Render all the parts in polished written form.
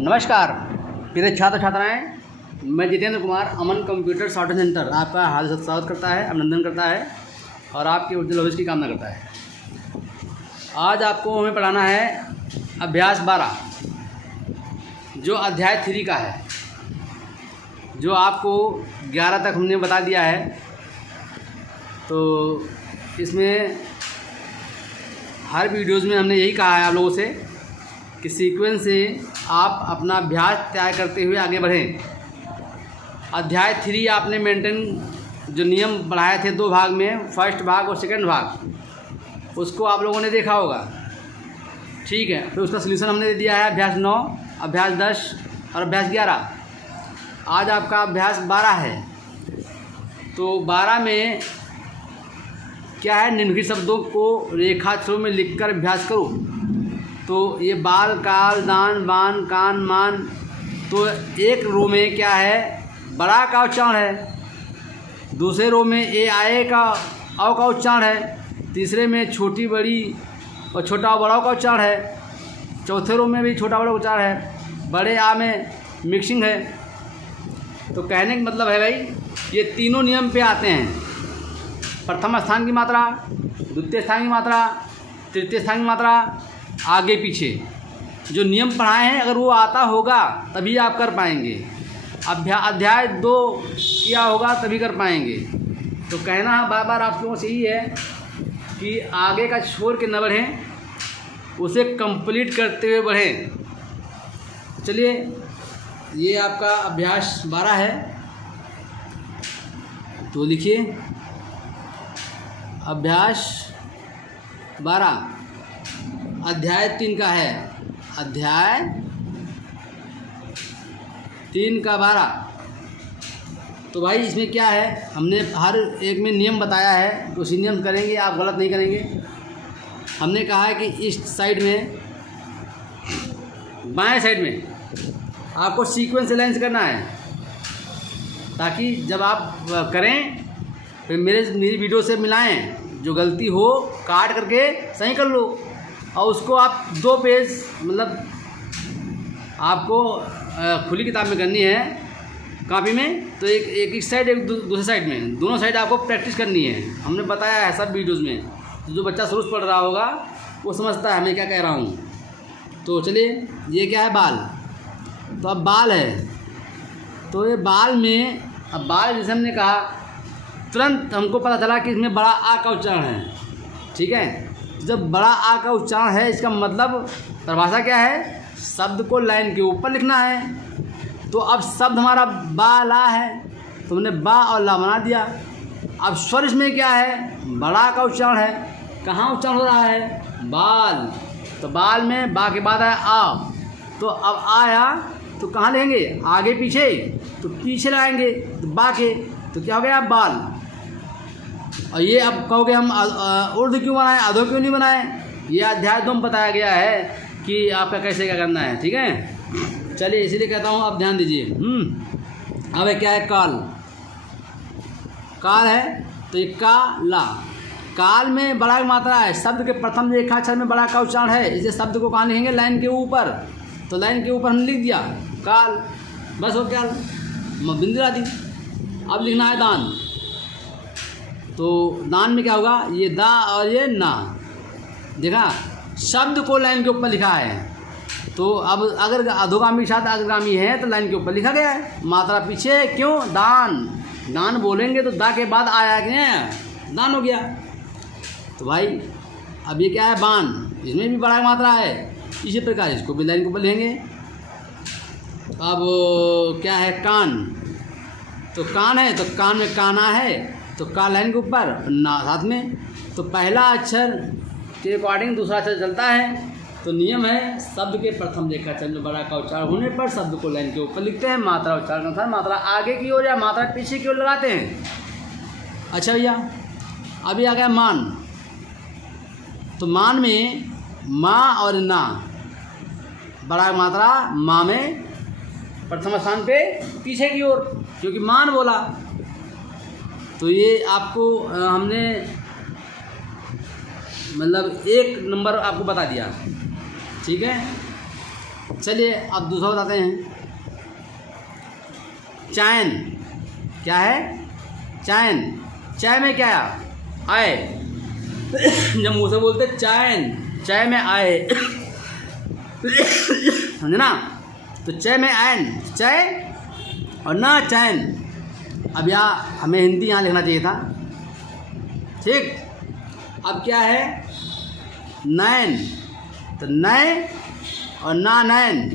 नमस्कार प्रिय छात्र छात्राएं, मैं जितेंद्र कुमार अमन कंप्यूटर सॉफ्टवेयर सेंटर आपका हार्दिक स्वागत करता है, अभिनंदन करता है और आपके उज्जवल भविष्य की कामना करता है। आज आपको हमें पढ़ाना है अभ्यास 12 जो अध्याय 3 का है, जो आपको 11 तक हमने बता दिया है। तो इसमें हर वीडियोज़ में हमने यही कहा है आप लोगों से कि सीक्वेंस से आप अपना अभ्यास तय करते हुए आगे बढ़ें। अध्याय 3 आपने मेंटेन जो नियम बढ़ाए थे 2 भाग में, फर्स्ट भाग और सेकंड भाग, उसको आप लोगों ने देखा होगा, ठीक है। फिर उसका सलूशन हमने दे दिया है अभ्यास 9, अभ्यास 10 और अभ्यास 11। आज आपका अभ्यास 12 है। तो 12 में क्या है, निम्नलिखित शब्दों को रेखाचित्रों में लिखकर अभ्यास करो। तो ये बाल, काल, दान, बान, कान, मान। तो एक रो में क्या है, बड़ा का उच्चारण है, दूसरे रो में ए आए का औ का उच्चारण है, तीसरे में छोटी बड़ी और छोटा बड़ा का उच्चारण है, चौथे रो में भी छोटा बड़ा उच्चारण है, बड़े आ में मिक्सिंग है। तो कहने का मतलब है भाई, ये तीनों नियम पे आते हैं। प्रथम स्थान की मात्रा, द्वितीय स्थान की मात्रा, तृतीय स्थान की मात्रा, आगे पीछे जो नियम पढ़ाए हैं, अगर वो आता होगा तभी आप कर पाएंगे। अध्याय 2 किया होगा तभी कर पाएंगे। तो कहना बार बार आप लोगों से यही है कि आगे का छोड़ के न बढ़ें, उसे कंप्लीट करते हुए बढ़ें। चलिए, ये आपका अभ्यास 12 है। तो लिखिए अभ्यास 12 अध्याय 3 का है, अध्याय 3 का 12। तो भाई इसमें क्या है, हमने हर एक में नियम बताया है, उसी नियम करेंगे, आप गलत नहीं करेंगे। हमने कहा है कि इस साइड में, बाएं साइड में आपको सीक्वेंस से लाइन से करना है, ताकि जब आप करें फिर मेरी वीडियो से मिलाएं, जो गलती हो काट करके सही कर लो। और उसको आप 2 पेज, मतलब आपको खुली किताब में करनी है, कॉपी में। तो एक साइड, एक दूसरे साइड में, दोनों साइड आपको प्रैक्टिस करनी है। हमने बताया है सब वीडियोज़ में। तो जो बच्चा शुरू से पढ़ रहा होगा वो समझता है मैं क्या कह रहा हूँ। तो चलिए, ये क्या है, बाल। तो अब बाल है, तो ये बाल में, अब बाल जैसे हमने कहा, तुरंत हमको पता चला कि इसमें बड़ा आ का उच्चारण है, ठीक है। जब बड़ा आ का उच्चारण है, इसका मतलब परिभाषा क्या है, शब्द को लाइन के ऊपर लिखना है। तो अब शब्द हमारा बा ला है, तो हमने बा और ला बना दिया। अब स्वर इसमें क्या है, बड़ा का उच्चारण है। कहाँ उच्चारण हो रहा है, बाल। तो बाल में बा के बाद है आ। तो अब आया तो कहाँ लेंगे, आगे पीछे। तो पीछे लगाएंगे तो बा के, तो क्या हो गया, बाल। और ये अब कहोगे हम उर्द क्यों बनाएं, अधो क्यों नहीं बनाएं। ये अध्याय 2 में बताया गया है कि आपका कैसे क्या करना है, ठीक है। चलिए, इसीलिए कहता हूँ आप ध्यान दीजिए। अब क्या है, काल। काल है तो ये का ला। काल में बड़ा की मात्रा है, शब्द के प्रथम रेखाक्षर में बड़ा का उच्चारण है, इसे शब्द को कहाँ लिखेंगे, लाइन के ऊपर। तो लाइन के ऊपर हमने लिख दिया काल, बस हो गया, बिंदु ला दी। अब लिखना है दान। तो दान में क्या होगा, ये दा और ये ना, देखा, शब्द को लाइन के ऊपर लिखा है। तो अब अगर अधोगामी के साथ अग्रगामी है तो लाइन के ऊपर लिखा गया है, मात्रा पीछे। क्यों, दान। दान बोलेंगे तो दा के बाद आया कि नहीं, दान हो गया। तो भाई अब ये क्या है, बान, इसमें भी बड़ा मात्रा है, इसी प्रकार इसको भी लाइन के ऊपर लिखेंगे। अब क्या है, कान। तो कान है, तो कान में काना है, तो का लाइन के ऊपर, ना साथ में। तो पहला अक्षर के अकॉर्डिंग दूसरा अक्षर चलता है। तो नियम है, शब्द के प्रथम रेखाक्षर में बड़ा का उच्चारण होने पर शब्द को लाइन के ऊपर लिखते हैं, मात्रा उच्चारण अनुसार मात्रा आगे की ओर या मात्रा पीछे की ओर लगाते हैं। अच्छा भैया, अभी आ गया मान। तो मान में माँ और ना, बड़ा मात्रा माँ में प्रथम स्थान पे पीछे की ओर, क्योंकि मान बोला। तो ये आपको हमने मतलब 1 नंबर आपको बता दिया, ठीक है। चलिए अब दूसरा बताते हैं। चैन क्या है? चैन। चाय में क्या आए? जब मुँह से बोलते चैन, चाय में आए, समझे ना? तो चय में ऐन, चय और ना चैन। अब यहाँ हमें हिंदी यहाँ लिखना चाहिए था, ठीक। अब क्या है? नैन, तो नए और ना नैन।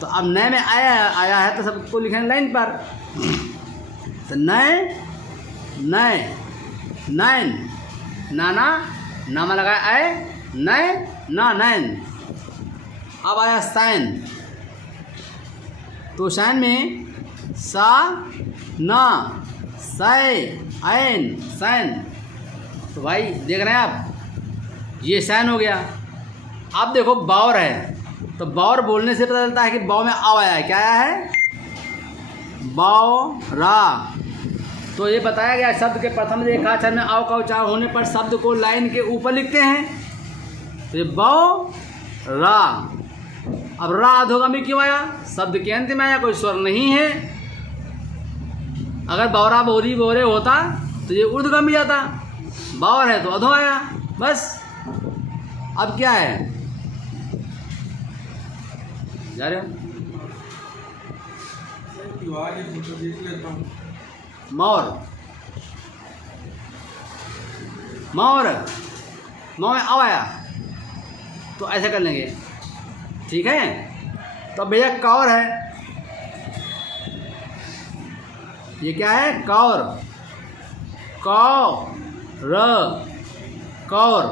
तो अब नए में आया है तो सबको लिखेंगे लाइन पर। तो नए, नए, नैन, नाना, नामा लगाए आए, नए, ना नैन। अब आया सैन, तो सैन में सा, ना, सै, ऐन, सैन। तो भाई देख रहे हैं आप, ये सैन हो गया। अब देखो बावर है, तो बावर बोलने से पता चलता है कि बाव में आव आया है। क्या आया है? बाव रा। तो ये बताया गया शब्द के प्रथम रेखाक्षर में आव का उच्चारण होने पर शब्द को लाइन के ऊपर लिखते हैं। तो ये बाव रा। अब रा अधोगामी क्यों आया? शब्द के अंत में आया, कोई स्वर नहीं है। अगर बावरा बोरी बोरे होता तो ये ऊर्ध्वगामी जाता, बावर है तो अधो आया, बस। अब क्या है? जा रहे हो? मोर, मोर, मोर में आव आया तो ऐसे कर लेंगे, ठीक है। तो भैया कौर है, ये क्या है? कौर, कौर, कौर।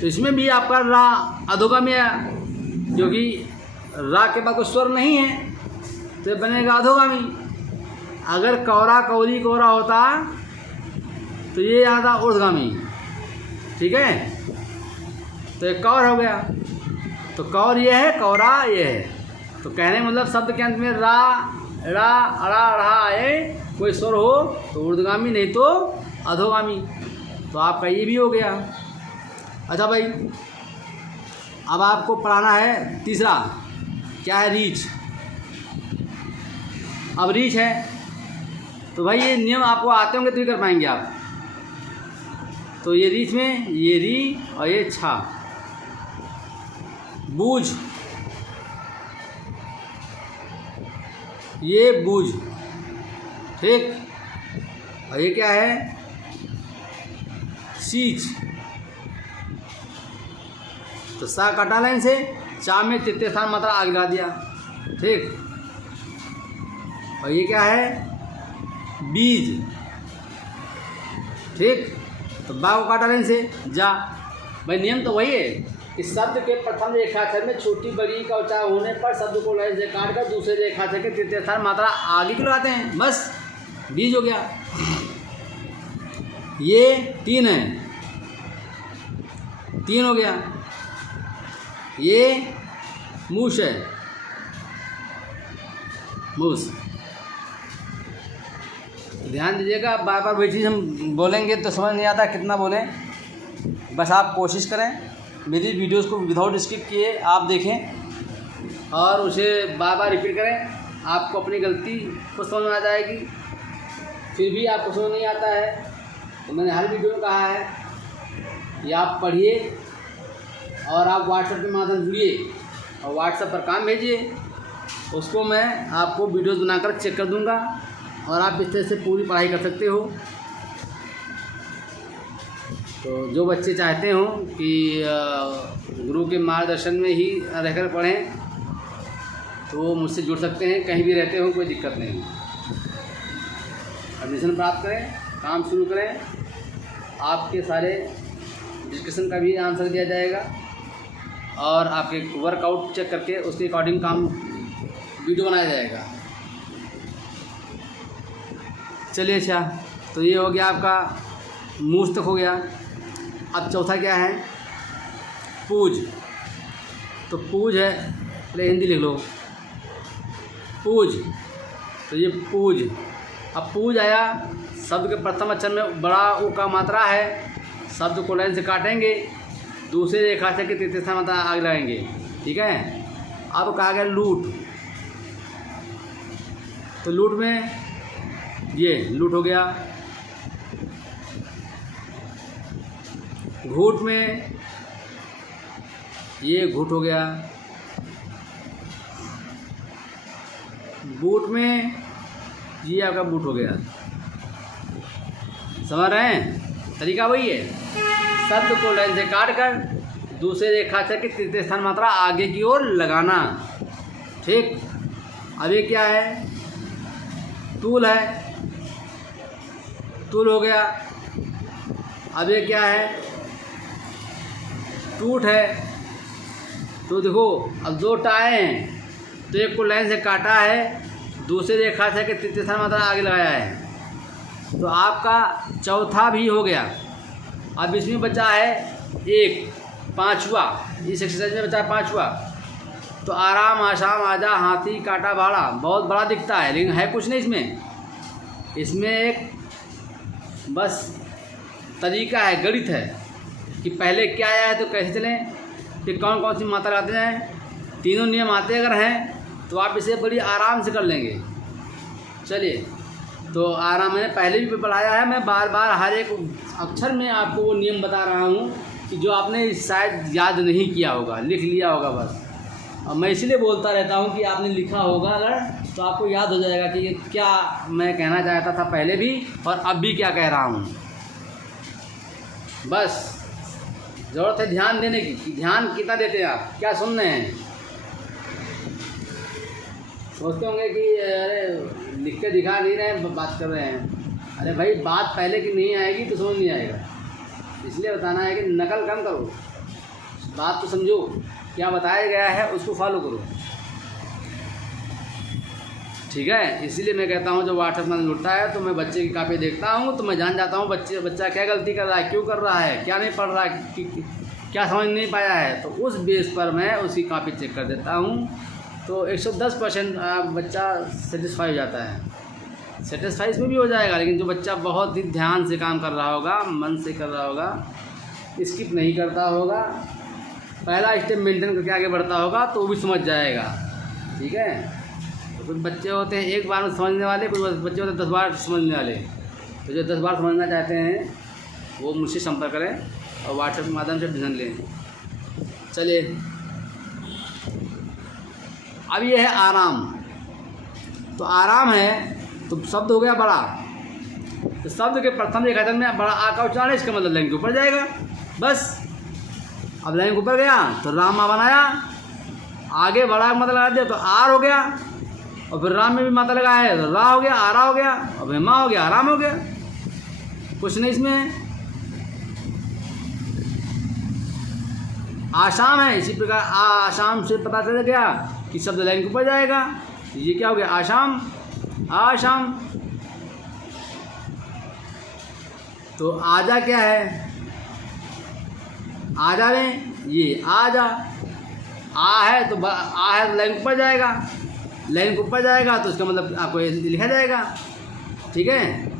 तो इसमें भी आपका रा अधोगामी आया, क्योंकि रा के बाद कोई स्वर नहीं है तो ये बनेगा अधोगामी। अगर कौरा कौरी कोरा होता तो ये आता ऊर्ध्वगामी, ठीक है। तो ये कौर हो गया। तो कौर ये है, कौरा ये है। तो कहने का मतलब शब्द के अंत में रा, रा, अड़ा, अड़ा आए, कोई स्वर हो तो ऊर्ध्वगामी, नहीं तो अधोगामी। तो आपका ये भी हो गया। अच्छा भाई, अब आपको पढ़ाना है तीसरा, क्या है? रीच। अब रीच है तो भाई ये नियम आपको आते होंगे तो ही कर पाएंगे आप। तो ये रीच में ये री और ये छा। बूझ, ये बूझ, ठीक। और ये क्या है? सींच। तो सा कटा लाइन से, चा में तृतीय स्थान मात्रा आगे लगा दिया, ठीक। और ये क्या है? बीज, ठीक। तो बा को काटा लाइन से, जा। भाई नियम तो वही है कि शब्द के प्रथम रेखाक्षर में छोटी बड़ी का उच्चारण होने पर शब्द को लाइन से काट कर दूसरे रेखाक्षर के तृतीय स्थान मात्रा आगे क्यों लगाते हैं, बस। बीज हो गया। ये तीन है, तीन हो गया। ये मूस है, मूस। ध्यान दीजिएगा, बार बार वही चीज़ हम बोलेंगे तो समझ नहीं आता कितना बोलें। बस आप कोशिश करें मेरी वीडियोस को विदाउट स्किप किए आप देखें और उसे बार बार रिपीट करें। आपको अपनी गलती को समझ में आ जाएगी। फिर भी आपको समझ नहीं आता है तो मैंने हर वीडियो में कहा है कि आप पढ़िए और आप व्हाट्सएप के माध्यम से जुड़िए और व्हाट्सएप पर काम भेजिए। उसको मैं आपको वीडियोस बनाकर चेक कर दूंगा और आप इस तरह से पूरी पढ़ाई कर सकते हो। तो जो बच्चे चाहते हो कि गुरु के मार्गदर्शन में ही रहकर पढ़ें तो वो मुझसे जुड़ सकते हैं, कहीं भी रहते हो, कोई दिक्कत नहीं। एडमिशन प्राप्त करें, काम शुरू करें। आपके सारे डिस्कशन का भी आंसर दिया जाएगा और आपके वर्कआउट चेक करके उसके अकॉर्डिंग काम वीडियो बनाया जाएगा। चलिए, अच्छा, तो ये हो गया आपका मूस तक हो गया। अब चौथा क्या है? पूज। तो पूज है, पहले हिंदी लिख लो, पूज। तो ये पूज। अब पूज आया, शब्द के प्रथम अक्षर में बड़ा ऊ का मात्रा है, शब्द को लाइन से काटेंगे, दूसरे रेखाक्षर के तृतीय स्थान मात्रा आगे लगाएंगे, ठीक है। अब कहा गया लूट, तो लूट में ये लूट हो गया। घूट में ये घूट हो गया। बूट में ये आपका बूट हो गया। समझ रहे हैं? तरीका वही है, शब्द को लाइन से काट कर दूसरे रेखाक्षर के तृतीय स्थान मात्रा आगे की ओर लगाना। ठीक, अब ये क्या है? तूल है, तूल हो गया। अब ये क्या है? टूट है। तो देखो अब दो टाए हैं, तो एक को लाइन से काटा है, दूसरे रेखाक्षर के तृतीय स्थान मात्रा आगे लगाया है, तो आपका चौथा भी हो गया। अब इसमें बचा है एक पांचवा, इस एक्सरसाइज में बचा है पांचवा। तो आराम, आसाम, आजा, हाथी, काटा, भाड़ा, बहुत बड़ा दिखता है लेकिन है कुछ नहीं इसमें। इसमें एक बस तरीका है, गणित है कि पहले क्या आया है तो कैसे चलें, फिर कौन कौन सी मात्रा आते हैं। तीनों नियम आते अगर हैं तो आप इसे बड़ी आराम से कर लेंगे। चलिए, तो आराम मैंने पहले भी पढ़ाया है, मैं बार बार हर एक अक्षर में आपको वो नियम बता रहा हूँ कि जो आपने शायद याद नहीं किया होगा, लिख लिया होगा बस। और मैं इसलिए बोलता रहता हूँ कि आपने लिखा होगा अगर, तो आपको याद हो जाएगा कि ये क्या मैं कहना चाहता था पहले भी और अब भी क्या कह रहा हूँ। बस ज़रूरत है ध्यान देने की, कि ध्यान कितना देते हैं आप, क्या सुन रहे हैं। सोचते होंगे कि अरे लिख के दिखा नहीं रहे हैं, बात कर रहे हैं। अरे भाई, बात पहले की नहीं आएगी तो समझ नहीं आएगा, इसलिए बताना है कि नकल कम करो, बात तो समझो, क्या बताया गया है उसको फॉलो करो। ठीक है, इसीलिए मैं कहता हूँ जब व्हाट्सएप में लुटता है तो मैं बच्चे की कापी देखता हूँ तो मैं जान जाता हूँ बच्चा क्या गलती कर रहा है, क्यों कर रहा है, क्या नहीं पढ़ रहा है, क्या समझ नहीं पाया है, तो उस बेस पर मैं उसकी कापी चेक कर देता हूँ। तो 110% बच्चा सेटिस्फाई हो जाता है। सेटिस्फाई इसमें भी हो जाएगा, लेकिन जो बच्चा बहुत ही ध्यान से काम कर रहा होगा, मन से कर रहा होगा, स्किप नहीं करता होगा, पहला स्टेप मेंटेन करके आगे बढ़ता होगा, तो वो भी समझ जाएगा। ठीक है, तो कुछ बच्चे होते हैं एक बार में समझने वाले, कुछ बच्चे होते हैं 10 बार समझने वाले। तो जो 10 बार समझना चाहते हैं वो मुझसे संपर्क करें और व्हाट्सएप के माध्यम से एडमिशन लें। चलिए, अब ये है आराम। तो आराम है तो शब्द हो गया बड़ा, तो शब्द के प्रथम रेखाखंड में बड़ा आ का उच्चारण, इसका मतलब लाइन के ऊपर जाएगा बस। अब लाइन के ऊपर गया तो राम आ बनाया, आगे बड़ा मतलब लगा दिया तो आर हो गया, और फिर राम में भी माता लगाया है तो रा हो गया, आरा हो गया, और फिर माँ हो गया, आराम हो गया। कुछ नहीं इसमें। आसाम है, इसी प्रकार आसाम से पता चल गया कि शब्द लाइन के ऊपर जाएगा। ये क्या हो गया? आसाम, आसाम। तो आजा क्या है? आजा में ये आजा, आ है तो लाइन के ऊपर जाएगा, लाइन के ऊपर जाएगा तो इसका मतलब आपको लिखा जाएगा। ठीक है,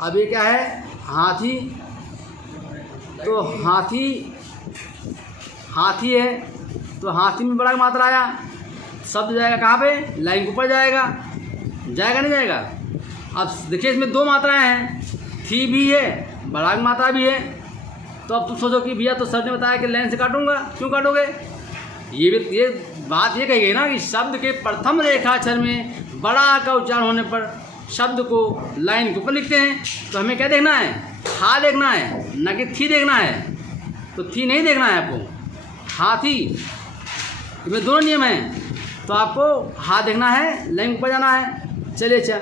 अब ये क्या है? हाथी। तो हाथी है तो हाथी में बड़ा मात्रा आया, शब्द जाएगा कहाँ पे? लाइन के ऊपर जाएगा। जाएगा नहीं जाएगा? अब देखिए इसमें दो मात्राएं हैं, थी भी है, बड़ा मात्रा भी है। तो अब तुम सोचो कि भैया तो सर ने बताया कि लाइन से काटूंगा, क्यों काटोगे? ये बात ये कही गई ना कि शब्द के प्रथम रेखाक्षर में बड़ा का उच्चारण होने पर शब्द को लाइन के ऊपर लिखते हैं। तो हमें क्या देखना है? हा देखना है, ना कि थी देखना है। तो थी नहीं देखना है आपको, हाथी। इसमें दोनों नियम हैं, तो आपको हा देखना है, लाइन के ऊपर जाना है। चलिए अच्छा,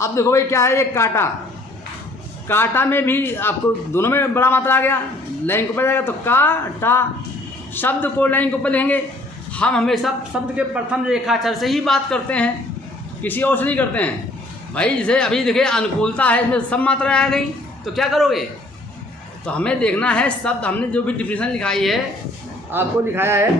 अब देखो भाई क्या है? ये काटा। काटा में भी आपको दोनों में बड़ा मात्रा आ गया, लाइन के ऊपर जाएगा तो काटा। शब्द को लाइन के ऊपर लिखेंगे। हम हमेशा शब्द के प्रथम रेखाक्षर से ही बात करते हैं, किसी और से नहीं करते हैं भाई। जैसे अभी देखिए अनुकूलता है, इसमें सब मात्राएं आ गई, तो क्या करोगे? तो हमें देखना है शब्द, हमने जो भी डिफिनेशन लिखाई है, आपको लिखाया है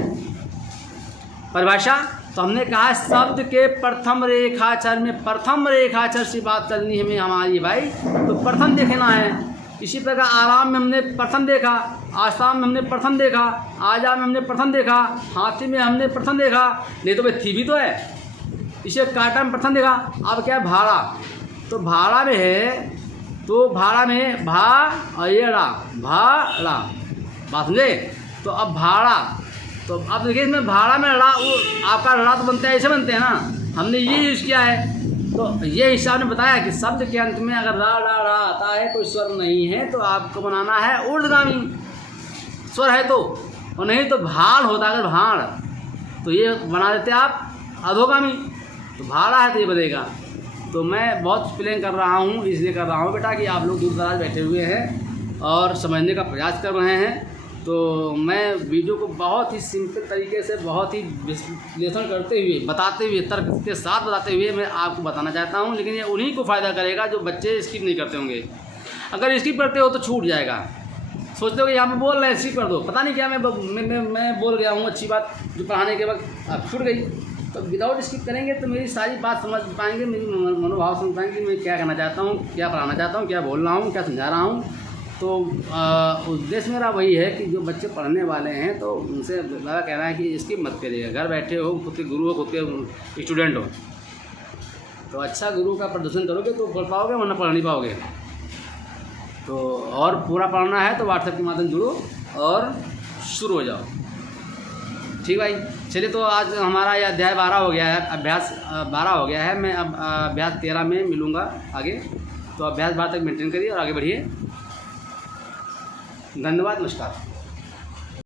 परिभाषा, तो हमने कहा शब्द के प्रथम रेखाक्षर में, प्रथम रेखाक्षर से बात करनी हमें हमारी भाई, तो प्रथम देखना है। इसी प्रकार आराम में हमने प्रथम देखा, आसाम में हमने प्रथम देखा, आजा में हमने प्रथम देखा, हाथी में हमने प्रथम देखा, नहीं तो भाई थी भी तो है, इसे काटा में प्रथम देखा। अब क्या है भाड़ा, तो भाड़ा में है, तो भाड़ा में भा अड़ा भाड़ा, बात समझे। तो अब भाड़ा, तो अब देखिए इसमें भाड़ा में ड़ा, वो आपका ड़ा तो बनता है, ऐसे बनते हैं ना, हमने ये यूज़ किया है। तो ये हिसाब ने बताया कि शब्द के अंत में अगर रा ड़ा ड़ा आता है, कोई स्वर नहीं है, तो आपको बनाना है ऊर्ध्वगामी स्वर है तो, और नहीं तो भाड़ होता है, अगर भाड़ तो ये बना देते आप अधोगामी, तो भाड़ा है तो ये बनेगा। तो मैं बहुत एक्सप्लेन कर रहा हूँ, इसलिए कर रहा हूँ बेटा कि आप लोग दूर दराज बैठे हुए हैं और समझने का प्रयास कर रहे हैं। तो मैं वीडियो को बहुत ही सिंपल तरीके से, बहुत ही विश्लेषण करते हुए, बताते हुए, तर्क के साथ बताते हुए मैं आपको बताना चाहता हूँ। लेकिन ये उन्हीं को फ़ायदा करेगा जो बच्चे स्किप नहीं करते होंगे। अगर स्किप करते हो तो छूट जाएगा, सोचते हो कि यहाँ पे बोल रहे हैं स्किप कर दो, पता नहीं क्या मैं बोल गया हूँ अच्छी बात जो पढ़ाने के वक्त अब छूट गई। तो विदाउट स्किप करेंगे तो मेरी सारी बात समझ पाएंगे, मेरी मनोभाव समझ पाएंगे, मैं क्या कहना चाहता हूँ, क्या पढ़ाना चाहता हूँ, क्या बोल रहा हूँ, क्या समझा रहा हूँ। तो उद्देश्य मेरा वही है कि जो बच्चे पढ़ने वाले हैं तो उनसे मेरा कहना है कि स्किप मत करिएगा। घर बैठे हो, खुद के गुरु हो, खुद के स्टूडेंट हो, तो अच्छा गुरु का प्रदर्शन करोगे तो पढ़ पाओगे, वरना पढ़ नहीं पाओगे। तो और पूरा पढ़ना है तो व्हाट्सएप के माध्यम जुड़ो और शुरू हो जाओ। ठीक भाई, चलिए। तो आज हमारा यह अध्याय 12 हो गया है, अभ्यास 12 हो गया है। मैं अब अभ्यास 13 में मिलूँगा आगे। तो अभ्यास 12 तक मेंटेन करिए और आगे बढ़िए। धन्यवाद, नमस्कार।